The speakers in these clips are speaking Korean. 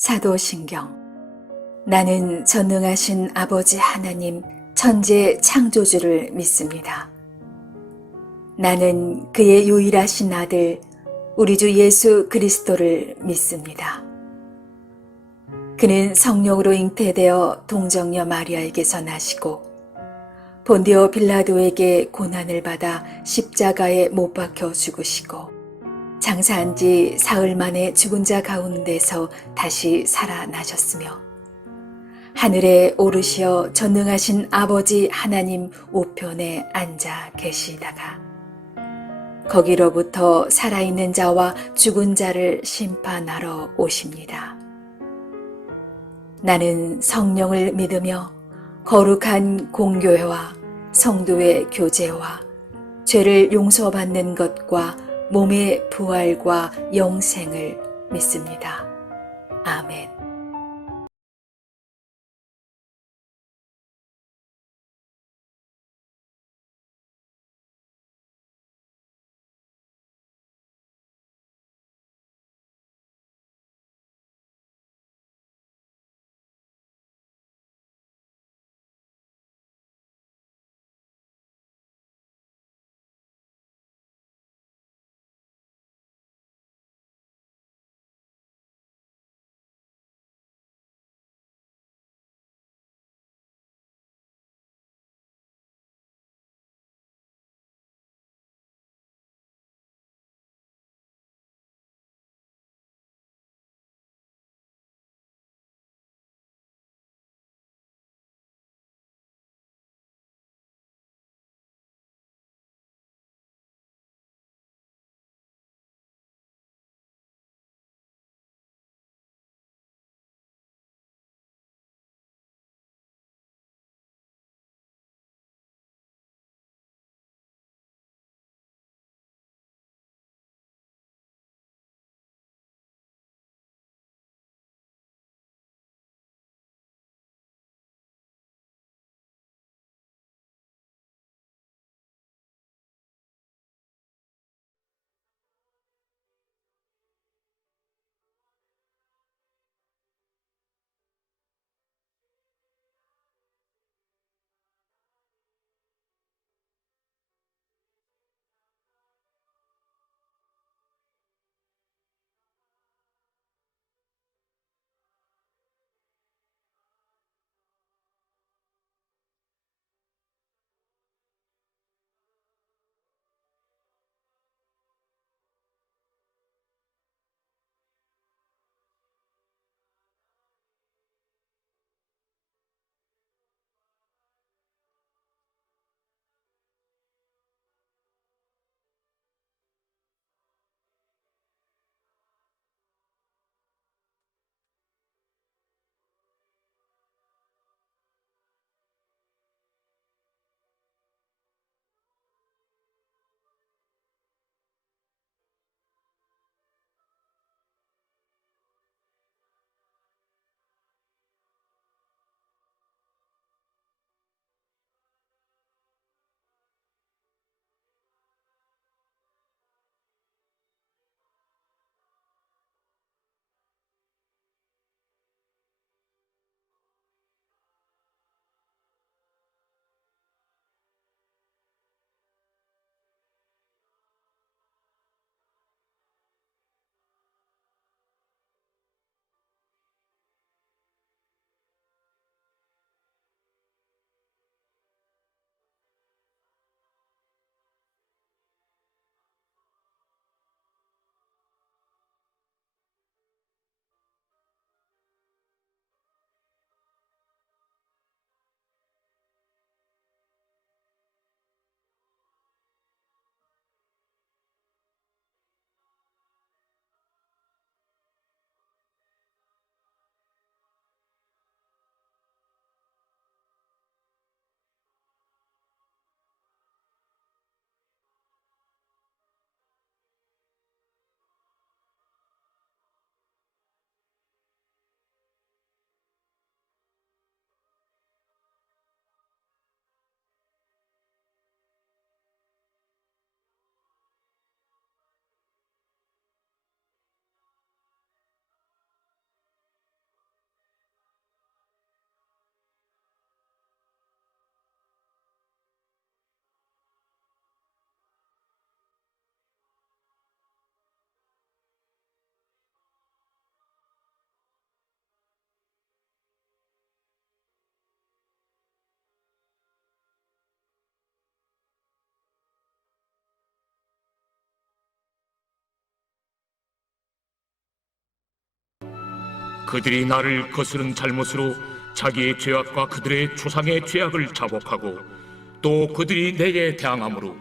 사도신경. 나는 전능하신 아버지 하나님 천재 창조주를 믿습니다. 나는 그의 유일하신 아들 우리 주 예수 그리스도를 믿습니다. 그는 성령으로 잉태되어 동정녀 마리아에게서 나시고 본디오 빌라도에게 고난을 받아 십자가에 못 박혀 죽으시고 장사한 지 사흘 만에 죽은 자 가운데서 다시 살아나셨으며 하늘에 오르시어 전능하신 아버지 하나님 우편에 앉아 계시다가 거기로부터 살아있는 자와 죽은 자를 심판하러 오십니다. 나는 성령을 믿으며 거룩한 공교회와 성도의 교제와 죄를 용서받는 것과 몸의 부활과 영생을 믿습니다. 아멘. 그들이 나를 거스른 잘못으로 자기의 죄악과 그들의 조상의 죄악을 자복하고 또 그들이 내게 대항함으로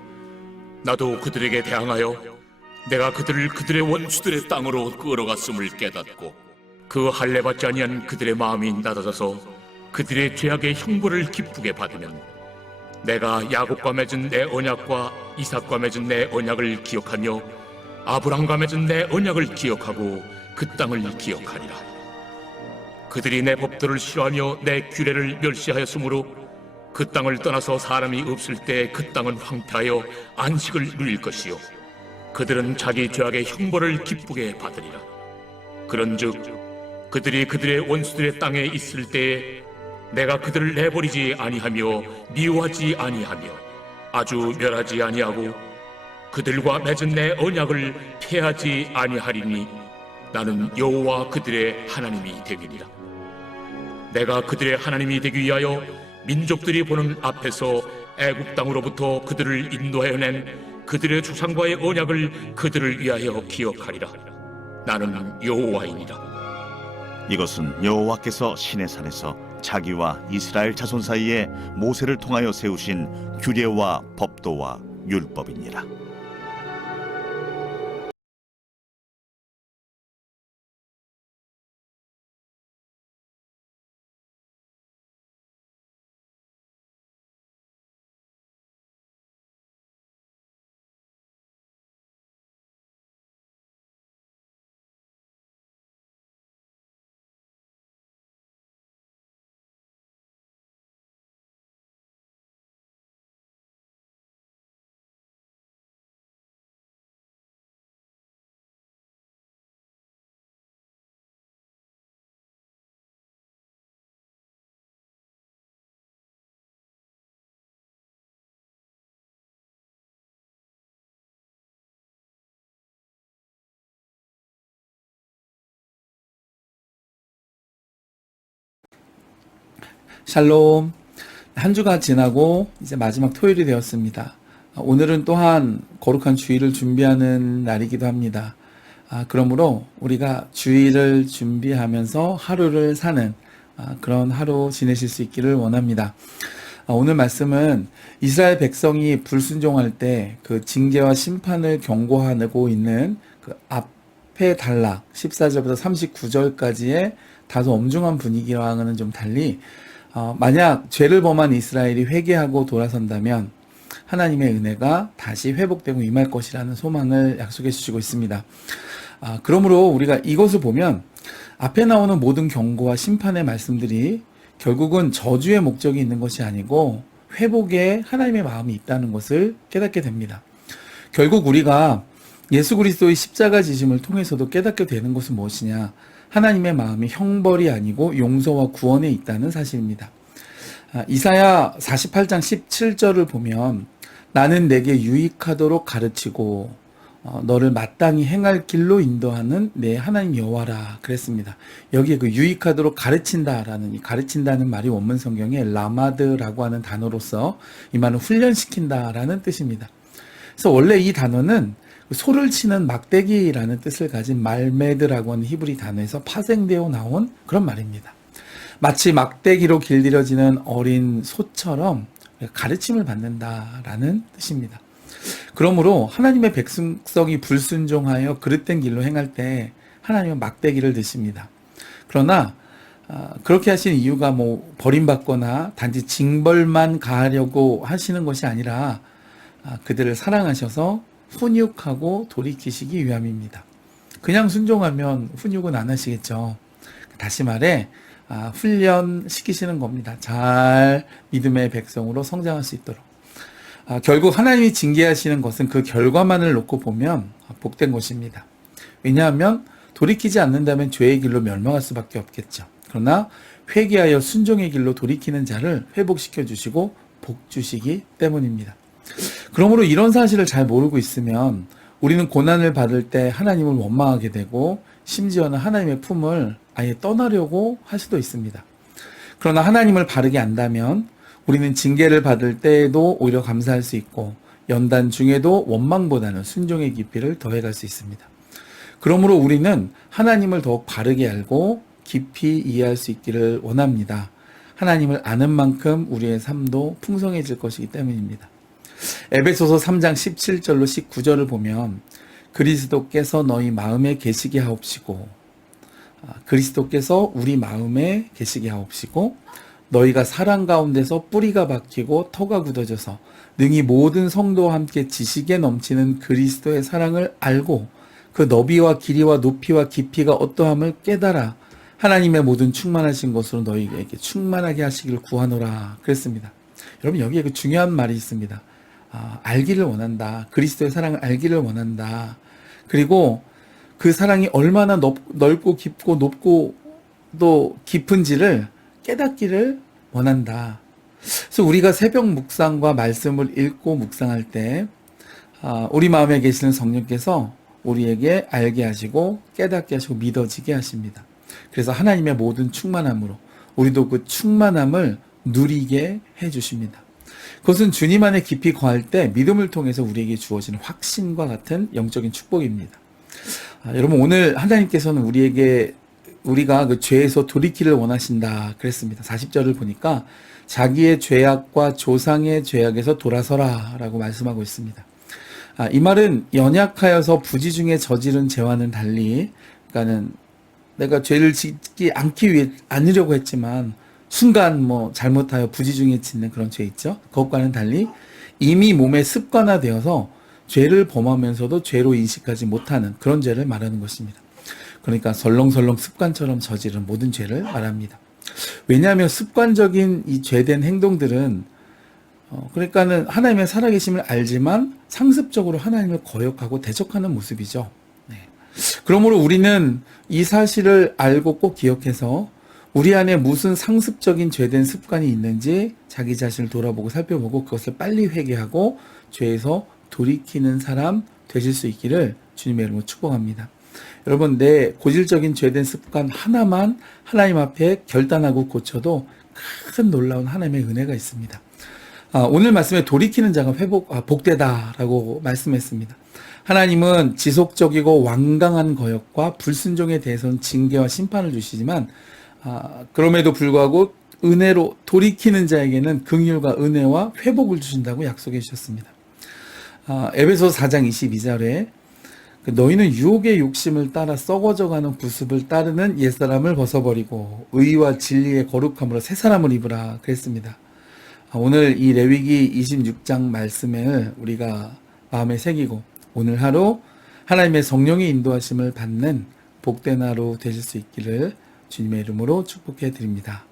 나도 그들에게 대항하여 내가 그들을 그들의 원수들의 땅으로 끌어갔음을 깨닫고 그 할례받지 아니한 그들의 마음이 낮아져서 그들의 죄악의 형벌을 기쁘게 받으면 내가 야곱과 맺은 내 언약과 이삭과 맺은 내 언약을 기억하며 아브람과 맺은 내 언약을 기억하고 그 땅을 기억하리라. 그들이 내 법도를 싫어하며 내 규례를 멸시하였으므로 그 땅을 떠나서 사람이 없을 때 그 땅은 황폐하여 안식을 누릴 것이요 그들은 자기 죄악의 형벌을 기쁘게 받으리라. 그런즉 그들이 그들의 원수들의 땅에 있을 때에 내가 그들을 내버리지 아니하며 미워하지 아니하며 아주 멸하지 아니하고 그들과 맺은 내 언약을 폐하지 아니하리니 나는 여호와 그들의 하나님이 되리니라. 내가 그들의 하나님이 되기 위하여 민족들이 보는 앞에서 애굽 땅으로부터 그들을 인도하여 낸 그들의 조상과의 언약을 그들을 위하여 기억하리라. 나는 여호와이니라. 이것은 여호와께서 시내산에서 자기와 이스라엘 자손 사이에 모세를 통하여 세우신 규례와 법도와 율법이니라. 샬롬. 한 주가 지나고 이제 마지막 토요일이 되었습니다. 오늘은 또한 거룩한 주일을 준비하는 날이기도 합니다. 그러므로 우리가 주일을 준비하면서 하루를 사는 그런 하루 지내실 수 있기를 원합니다. 오늘 말씀은 이스라엘 백성이 불순종할 때 그 징계와 심판을 경고하고 있는 그 앞에 단락 14절부터 39절까지의 다소 엄중한 분위기와는 좀 달리 만약 죄를 범한 이스라엘이 회개하고 돌아선다면 하나님의 은혜가 다시 회복되고 임할 것이라는 소망을 약속해 주시고 있습니다. 그러므로 우리가 이것을 보면 앞에 나오는 모든 경고와 심판의 말씀들이 결국은 저주의 목적이 있는 것이 아니고 회복에 하나님의 마음이 있다는 것을 깨닫게 됩니다. 결국 우리가 예수 그리스도의 십자가 지심을 통해서도 깨닫게 되는 것은 무엇이냐? 하나님의 마음이 형벌이 아니고 용서와 구원에 있다는 사실입니다. 이사야 48장 17절을 보면 나는 내게 유익하도록 가르치고 너를 마땅히 행할 길로 인도하는 내 하나님 여호와라 그랬습니다. 여기에 그 유익하도록 가르친다라는 이 가르친다는 말이 원문 성경에 라마드라고 하는 단어로서 이 말은 훈련시킨다라는 뜻입니다. 그래서 원래 이 단어는 소를 치는 막대기라는 뜻을 가진 말메드라고 하는 히브리 단어에서 파생되어 나온 그런 말입니다. 마치 막대기로 길들여지는 어린 소처럼 가르침을 받는다라는 뜻입니다. 그러므로 하나님의 백성이 불순종하여 그릇된 길로 행할 때 하나님은 막대기를 드십니다. 그러나 그렇게 하시는 이유가 버림받거나 단지 징벌만 가하려고 하시는 것이 아니라 그들을 사랑하셔서 훈육하고 돌이키시기 위함입니다. 그냥 순종하면 훈육은 안 하시겠죠. 다시 말해 훈련시키시는 겁니다. 잘 믿음의 백성으로 성장할 수 있도록. 결국 하나님이 징계하시는 것은 그 결과만을 놓고 보면 복된 것입니다. 왜냐하면 돌이키지 않는다면 죄의 길로 멸망할 수밖에 없겠죠. 그러나 회개하여 순종의 길로 돌이키는 자를 회복시켜 주시고 복 주시기 때문입니다. 그러므로 이런 사실을 잘 모르고 있으면 우리는 고난을 받을 때 하나님을 원망하게 되고 심지어는 하나님의 품을 아예 떠나려고 할 수도 있습니다. 그러나 하나님을 바르게 안다면 우리는 징계를 받을 때에도 오히려 감사할 수 있고 연단 중에도 원망보다는 순종의 깊이를 더해갈 수 있습니다. 그러므로 우리는 하나님을 더욱 바르게 알고 깊이 이해할 수 있기를 원합니다. 하나님을 아는 만큼 우리의 삶도 풍성해질 것이기 때문입니다. 에베소서 3장 17절로 19절을 보면 그리스도께서 너희 마음에 계시게 하옵시고 그리스도께서 우리 마음에 계시게 하옵시고 너희가 사랑 가운데서 뿌리가 박히고 터가 굳어져서 능히 모든 성도와 함께 지식에 넘치는 그리스도의 사랑을 알고 그 너비와 길이와 높이와 깊이가 어떠함을 깨달아 하나님의 모든 충만하신 것으로 너희에게 충만하게 하시기를 구하노라 그랬습니다. 여러분 여기에 그 중요한 말이 있습니다. 알기를 원한다. 그리스도의 사랑을 알기를 원한다. 그리고 그 사랑이 얼마나 넓고 깊고 높고 또 깊은지를 깨닫기를 원한다. 그래서 우리가 새벽 묵상과 말씀을 읽고 묵상할 때 우리 마음에 계시는 성령께서 우리에게 알게 하시고 깨닫게 하시고 믿어지게 하십니다. 그래서 하나님의 모든 충만함으로 우리도 그 충만함을 누리게 해주십니다. 그것은 주님 안에 깊이 거할 때 믿음을 통해서 우리에게 주어지는 확신과 같은 영적인 축복입니다. 여러분 오늘 하나님께서는 우리가 그 죄에서 돌이키를 원하신다 그랬습니다. 40절을 보니까 자기의 죄악과 조상의 죄악에서 돌아서라 라고 말씀하고 있습니다. 이 말은 연약하여서 부지 중에 저지른 죄와는 달리 그러니까는 내가 죄를 짓지 않으려고 했지만 순간 잘못하여 부지 중에 짓는 그런 죄 있죠. 그것과는 달리 이미 몸에 습관화되어서 죄를 범하면서도 죄로 인식하지 못하는 그런 죄를 말하는 것입니다. 그러니까 설렁설렁 습관처럼 저지른 모든 죄를 말합니다. 왜냐하면 습관적인 이 죄된 행동들은 그러니까는 하나님의 살아계심을 알지만 상습적으로 하나님을 거역하고 대적하는 모습이죠. 그러므로 우리는 이 사실을 알고 꼭 기억해서 우리 안에 무슨 상습적인 죄된 습관이 있는지 자기 자신을 돌아보고 살펴보고 그것을 빨리 회개하고 죄에서 돌이키는 사람 되실 수 있기를 주님의 이름으로 축복합니다. 여러분 내 고질적인 죄된 습관 하나만 하나님 앞에 결단하고 고쳐도 큰 놀라운 하나님의 은혜가 있습니다. 오늘 말씀에 돌이키는 자가 복되다라고 말씀했습니다. 하나님은 지속적이고 완강한 거역과 불순종에 대해서는 징계와 심판을 주시지만 그럼에도 불구하고 은혜로 돌이키는 자에게는 긍휼과 은혜와 회복을 주신다고 약속해 주셨습니다. 에베소서 4장 22절에 너희는 유혹의 욕심을 따라 썩어져가는 구습을 따르는 옛사람을 벗어버리고 의와 진리의 거룩함으로 새 사람을 입으라 그랬습니다. 오늘 이 레위기 26장 말씀을 우리가 마음에 새기고 오늘 하루 하나님의 성령의 인도하심을 받는 복된 하루 되실 수 있기를 주님의 이름으로 축복해 드립니다.